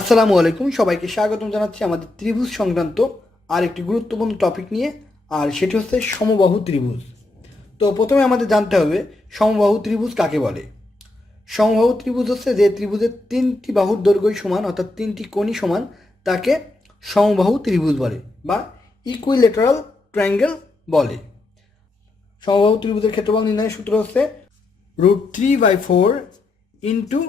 আসসালামু আলাইকুম, সবাইকে স্বাগতম জানাচ্ছি আমাদের ত্রিভুজ সংক্রান্ত আর একটি গুরুত্বপূর্ণ টপিক নিয়ে, আর সেটি হচ্ছে সমবাহু ত্রিভুজ। তো প্রথমে আমাদের জানতে হবে, সমবাহু ত্রিভুজ কাকে বলে? সমবাহু ত্রিভুজ হচ্ছে যে ত্রিভুজের তিনটি বাহুর দৈর্ঘ্যই সমান, অর্থাৎ তিনটি কোণই সমান, তাকে সমবাহু ত্রিভুজ বলে, বা ইকুইলেটারাল ট্রায়াঙ্গেল বলে। সমবাহু ত্রিভুজের ক্ষেত্রফল নির্ণয়ের সূত্র হচ্ছে root three by four into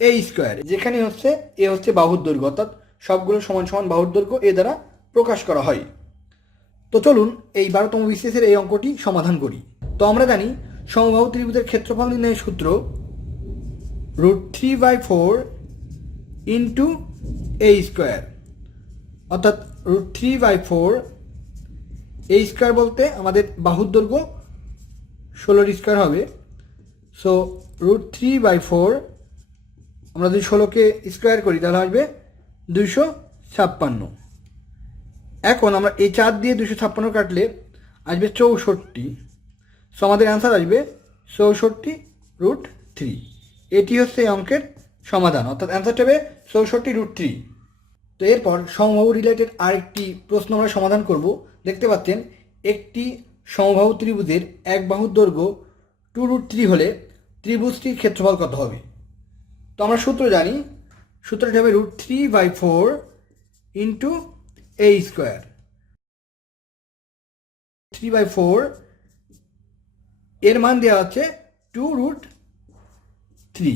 a square যেখানে হচ্ছে এ হচ্ছে বাহুর দৈর্ঘ্য, অর্থাৎ সবগুলো সমান সমান বাহুর দৈর্ঘ্য এ দ্বারা প্রকাশ করা হয়। তো চলুন এই বারোতম বিশেষের এই অঙ্কটি সমাধান করি। তো আমরা জানি সমবাহু ত্রিভুজের ক্ষেত্রফল নির্ণয়ের সূত্র root three by four into a square. অর্থাৎ root three by four a square বলতে আমাদের বাহুর দৈর্ঘ্য ষোলোর স্কোয়ার হবে। So root three by four আমরা যদি ষোলোকে স্কোয়ার করি, তাহলে আসবে দুইশো ছাপ্পান্ন। এখন আমরা এই চার দিয়ে দুশো ছাপ্পান্ন কাটলে আসবে চৌষট্টি। সো আমাদের অ্যান্সার আসবে চৌষট্টি রুট থ্রি এটি হচ্ছে এই অঙ্কের সমাধান, অর্থাৎ অ্যান্সারটা হবে চৌষট্টি রুট থ্রি তো এরপর সমবাহু রিলেটেড আরেকটি প্রশ্ন আমরা সমাধান করব। দেখতে পাচ্ছেন, একটি সমবাহু ত্রিভুজের এক বাহুর দৈর্ঘ্য টু রুট থ্রি হলে ত্রিভুজটির ক্ষেত্রফল কত হবে? তো আমরা সূত্র জানি, সূত্রটি হবে root three by four into a square three by four এর মান দেওয়া হচ্ছে two root three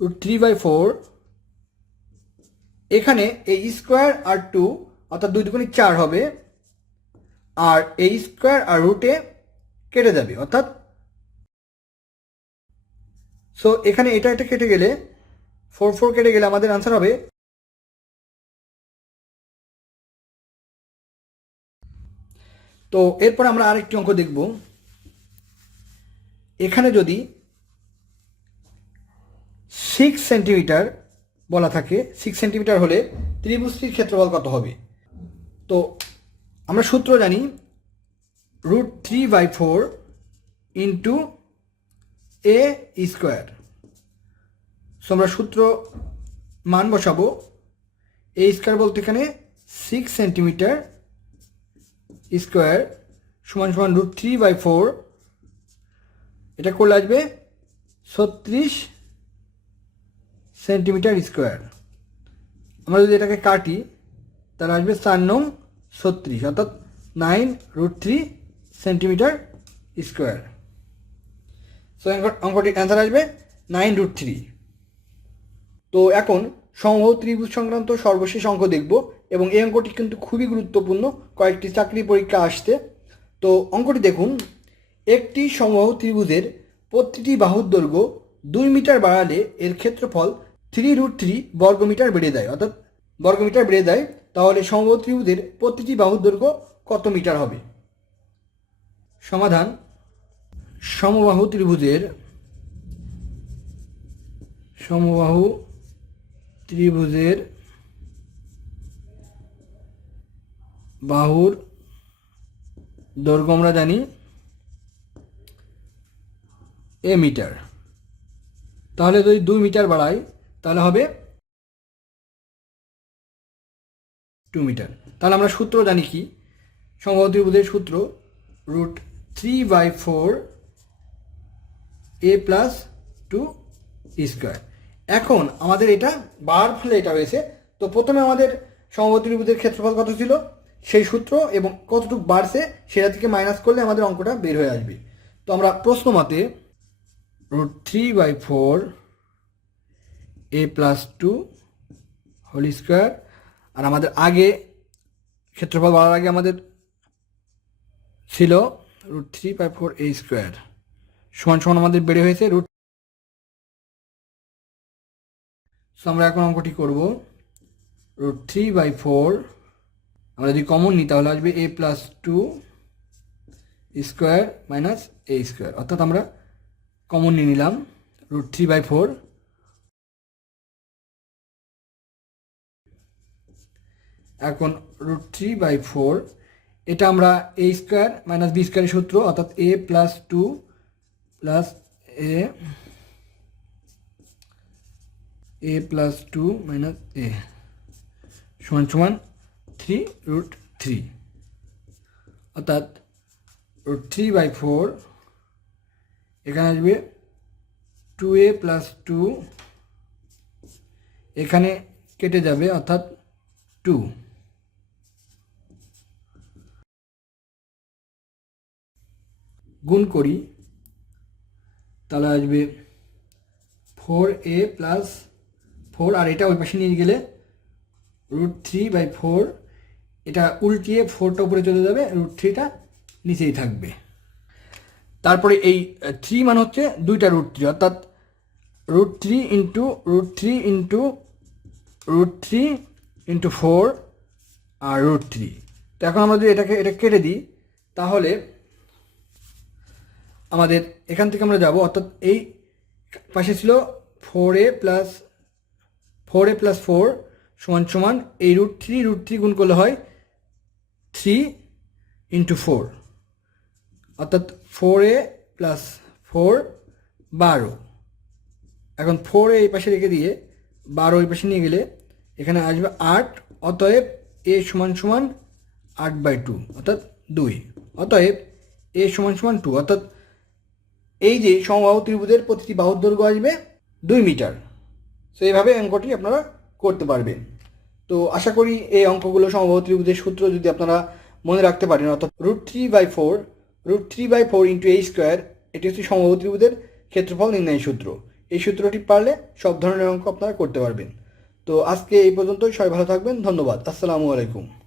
root three by four এখানে এই স্কোয়ার আর টু অর্থাৎ দুই দুগুণি চার হবে, আর এই স্কোয়ার আর রুটে কেটে যাবে, অর্থাৎ সো এখানে এটা এটা কেটে গেলে ফোর ফোর কেটে গেলে আমাদের আনসার হবে তো এরপর আমরা আরেকটি অঙ্ক দেখব। এখানে যদি সিক্স সেন্টিমিটার বলা থাকে সিক্স সেন্টিমিটার হলে ত্রিভুজটির ক্ষেত্রফল কত হবে? তো আমরা সূত্র জানি root three by four into a square so আমরা সূত্র মান বসাবো। এ স্কোয়ার বলতে এখানে সিক্স সেন্টিমিটার স্কোয়ার সমান সমান রুট থ্রি বাই ফোর এটা করলে আসবে ছত্রিশ সেন্টিমিটার স্কোয়ার আমরা যদি এটাকে কাটি, তাহলে আসবে চার নং ছত্রিশ, অর্থাৎ nine root three centimetre square so অঙ্কটির answer আসবে নাইন রুট থ্রি তো এখন সমবাহু ত্রিভুজ সংক্রান্ত সর্বশেষ অঙ্ক দেখব এবং এই অঙ্কটি কিন্তু খুবই গুরুত্বপূর্ণ। কয়েকটি চাকরি পরীক্ষা আসতে তো অঙ্কটি দেখুন। একটি সমবাহু ত্রিভুজের প্রতিটি বাহুর দৈর্ঘ্য দুই মিটার বাড়ালে এর ক্ষেত্রফল থ্রি রুট থ্রি বর্গমিটার বেড়ে দেয় অর্থাৎ বর্গমিটার বেড়ে দেয় তাহলে সমবাহু ত্রিভুজের প্রতিটি বাহুর দৈর্ঘ্য কত মিটার হবে? সমাধান সমবাহু ত্রিভুজের সমবাহু ত্রিভুজের বাহুর দৈর্ঘ্য আমরা জানি এ মিটার। তাহলে যদি দুই মিটার বাড়াই, তাহলে হবে টু মিটার। তাহলে আমরা সূত্র জানি কি? সমবাহু ত্রিভুজের সূত্র root three by four a plus two square এখন আমাদের এটা বার ফলে এটা হয়েছে তো প্রথমে আমাদের সমবাহু ত্রিভুজের ক্ষেত্রফল কত ছিল? সেই সূত্র এবং কতটুকু বাড়ছে সেটা থেকে মাইনাস করলে আমাদের অঙ্কটা বের হয়ে আসবে। তো আমরা প্রশ্ন মতে root three by four a plus two whole square আর আমাদের আগে ক্ষেত্রফল বাড়ার আগে আমাদের ছিল root three by four a square সমান সমান আমাদের বেড়ে হয়েছে রুট সো আমরা এখন অঙ্কটি করব। রুট থ্রি বাই ফোর আমরা যদি কমন নিই তাহলে আসবে a plus two square minus a square অর্থাৎ আমরা কমন নিয়ে নিলাম রুট থ্রি বাই ফোর এখন রুট থ্রি বাই ফোর এটা আমরা এ স্কোয়ার মাইনাস বি স্কোয়ারের সূত্র, অর্থাৎ a plus two plus a a plus two minus a সমান সমান থ্রি রুট থ্রি অর্থাৎ রুট থ্রি বাই ফোর এখানে আসবে টু এ প্লাস টু এখানে কেটে যাবে অর্থাৎ টু গুণ করি তাহলে আসবে ফোর এ প্লাস ফোর আর এটা ওই পাশে নিয়ে গেলে রুট থ্রি বাই ফোর এটা উল্টিয়ে ফোরটা উপরে চলে যাবে রুট থ্রিটা নিচেই থাকবে। তারপরে এই থ্রি মানে হচ্ছে দুইটা রুট থ্রি অর্থাৎ root three into root three into root three into four আর রুট থ্রি তো এখন আমরা যদি এটাকে, এটা কেটে দিই, তাহলে আমাদের এখান থেকে আমরা যাব। অর্থাৎ এই পাশে ছিল four a plus four a plus four সমান সমান এই রুট থ্রি রুট থ্রি গুণ করলে হয় থ্রি ইন্টু ফোর অর্থাৎ ফোর এ প্লাস ফোর বারো। এখন ফোর এই পাশে রেখে দিয়ে বারো এই পাশে নিয়ে গেলে এখানে আসবে আট, অতএব এ সমান সমান আট বাই টু অর্থাৎ দুই। অতএব এ সমান সমান টু অর্থাৎ এই যে সমবাহু ত্রিভুজের প্রতিটি বাহুর দৈর্ঘ্য আসবে দুই মিটার। তো এইভাবে অঙ্কটি আপনারা করতে পারবেন। তো, আশা করি এই অঙ্কগুলো সমবাহু ত্রিভুজের সূত্র যদি আপনারা মনে রাখতে পারেন, অর্থাৎ root three by four root three by four into এই স্কোয়ার এটি হচ্ছে সমবাহু ত্রিভুজের ক্ষেত্রফল নির্ণয় সূত্র। এই সূত্রটি পারলে সব ধরনের অঙ্ক আপনারা করতে পারবেন। তো, আজকে এই পর্যন্ত সবাই ভালো থাকবেন। ধন্যবাদ। আসসালামু আলাইকুম।